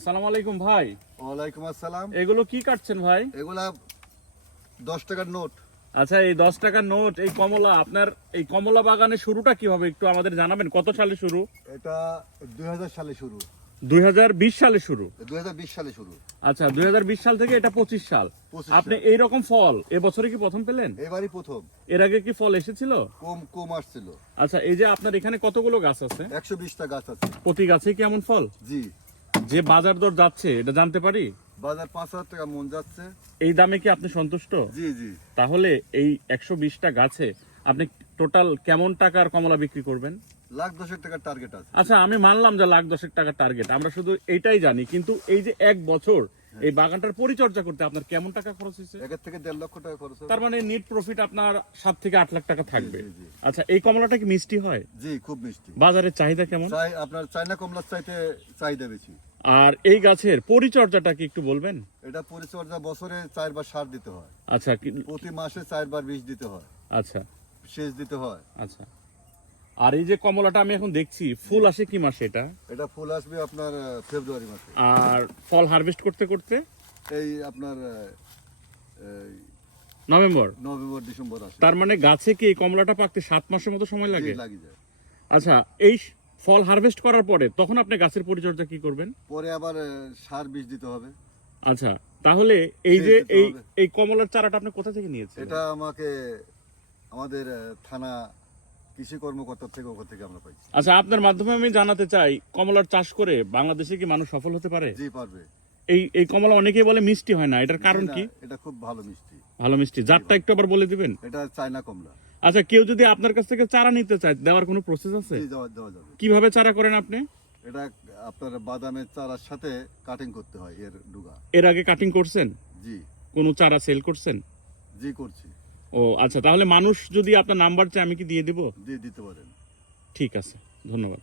আসসালামু আলাইকুম ভাই। ওয়ালাইকুম আসসালাম। এগুলো কি কাটছেন ভাই? এগুলা দশ টাকার নোট। আচ্ছা এই দশ টাকার নোট এই কমলা আপনার এই কমলা বাগানের শুরুটা কীভাবে একটু আমাদের জানাবেন? কত সালে শুরু? এটা দুই হাজার সালে শুরু। দুই হাজার বিশ সালে শুরু? দুই হাজার বিশ সালে শুরু। আচ্ছা দুই হাজার বিশ সাল থেকে এটা পঁচিশ সাল। আপনি। এই রকম ফল এবছরে কি প্রথম পেলেন? এবারই প্রথম। এর আগে কি ফল এসেছিল? কম কম আসছিল। আচ্ছা এই যে আপনার এখানে কতগুলো গাছ আছে? একশো বিশটা গাছ আছে। প্রতি গাছে কি এমন ফল? জি। যে বাজার দর যাচ্ছে এটা জানতে পারি? বাজার পাঁচ হাজার টাকা মন যাচ্ছে। এই দামে কি আপনি সন্তুষ্ট? জি জি। তাহলে এই একশো বিশটা গাছে আপনি টোটাল কেমন টাকার কমলা বিক্রি করবেন? লাখ দশেক টাকার টার্গেট আছে। আচ্ছা আমি মানলাম যে লাখ দশেক টাকার টার্গেট আমরা শুধু এটাই জানি কিন্তু এই যে এক বছর এই বাগানটার পরিচর্যা করতে আপনার কেমন টাকা খরচ হয়েছে? একের থেকে দেড় লক্ষ টাকা খরচ তার মানে নেট প্রফিট আপনার সাত থেকে আট লাখ টাকা থাকবে। আচ্ছা এই কমলাটা কি মিষ্টি হয়? জি খুব মিষ্টি। বাজারের চাহিদা কেমন? আপনার চাইনা কমলার চাইতে চাহিদা বেশি। আর এই গাছের পরিচর্যাটা কি একটু বলবেন? এটা পরিচর্যা বছরে চারবার সার দিতে হয়। আচ্ছা প্রতি মাসে চারবার বীজ দিতে হয়। আচ্ছা। সেচ দিতে হয়। আচ্ছা। আর এই যে কমলাটা আমি এখন দেখছি ফুল আসে কি মাসে এটা? এটা ফুল আসবে আপনার ফেব্রুয়ারি মাসে। আর ফল হারভেস্ট করতে করতে? এই আপনার নভেম্বর? নভেম্বর ডিসেম্বর আসে। তার মানে গাছে কি এই কমলাটা পাকতে সাত মাসের মতো সময় লাগে? লাগি যায়। আচ্ছা এই ফল হারভেস্ট করার পরে তখন আপনি গাছের পরিচর্যা কি করবেন? পরে আবার সার বীজ দিতে হবে। আচ্ছা তাহলে এই যে এই এই কমলার চারাটা আপনি কোথা থেকে নিয়েছেন এটা আমাকে আমাদের থানা কৃষি থেকে ওখান থেকে আমরা পাইছি। আচ্ছা আপনার মাধ্যমে আমি জানাতে চাই কমলার চাষ করে বাংলাদেশে কি মানুষ সফল হতে পারে? জি পারবে। এই এই কমলা অনেকেই বলে মিষ্টি হয় না এটার কারণ কি? এটা খুব ভালো মিষ্টি। ভালো মিষ্টি। জাতটা একটু আবার বলে দিবেন? এটা চায়না কমলা। আচ্ছা কেউ যদি আপনার কাছ থেকে চারা নিতে চায় দেওয়ার কোনো প্রসেস আছে? জি দেওয়া দেওয়া যাবে। কীভাবে চারা করেন আপনি? এটা আপনার বাদামের চারার সাথে কাটিং করতে হয় এর ডুগা। এর আগে কাটিং করছেন? জি। কোনো চারা সেল করছেন? জি করছি। ও আচ্ছা তাহলে মানুষ যদি আপনার নাম্বার চায় আমি কি দিয়ে দেবো? দিয়ে দিতে পারেন। ঠিক আছে ধন্যবাদ।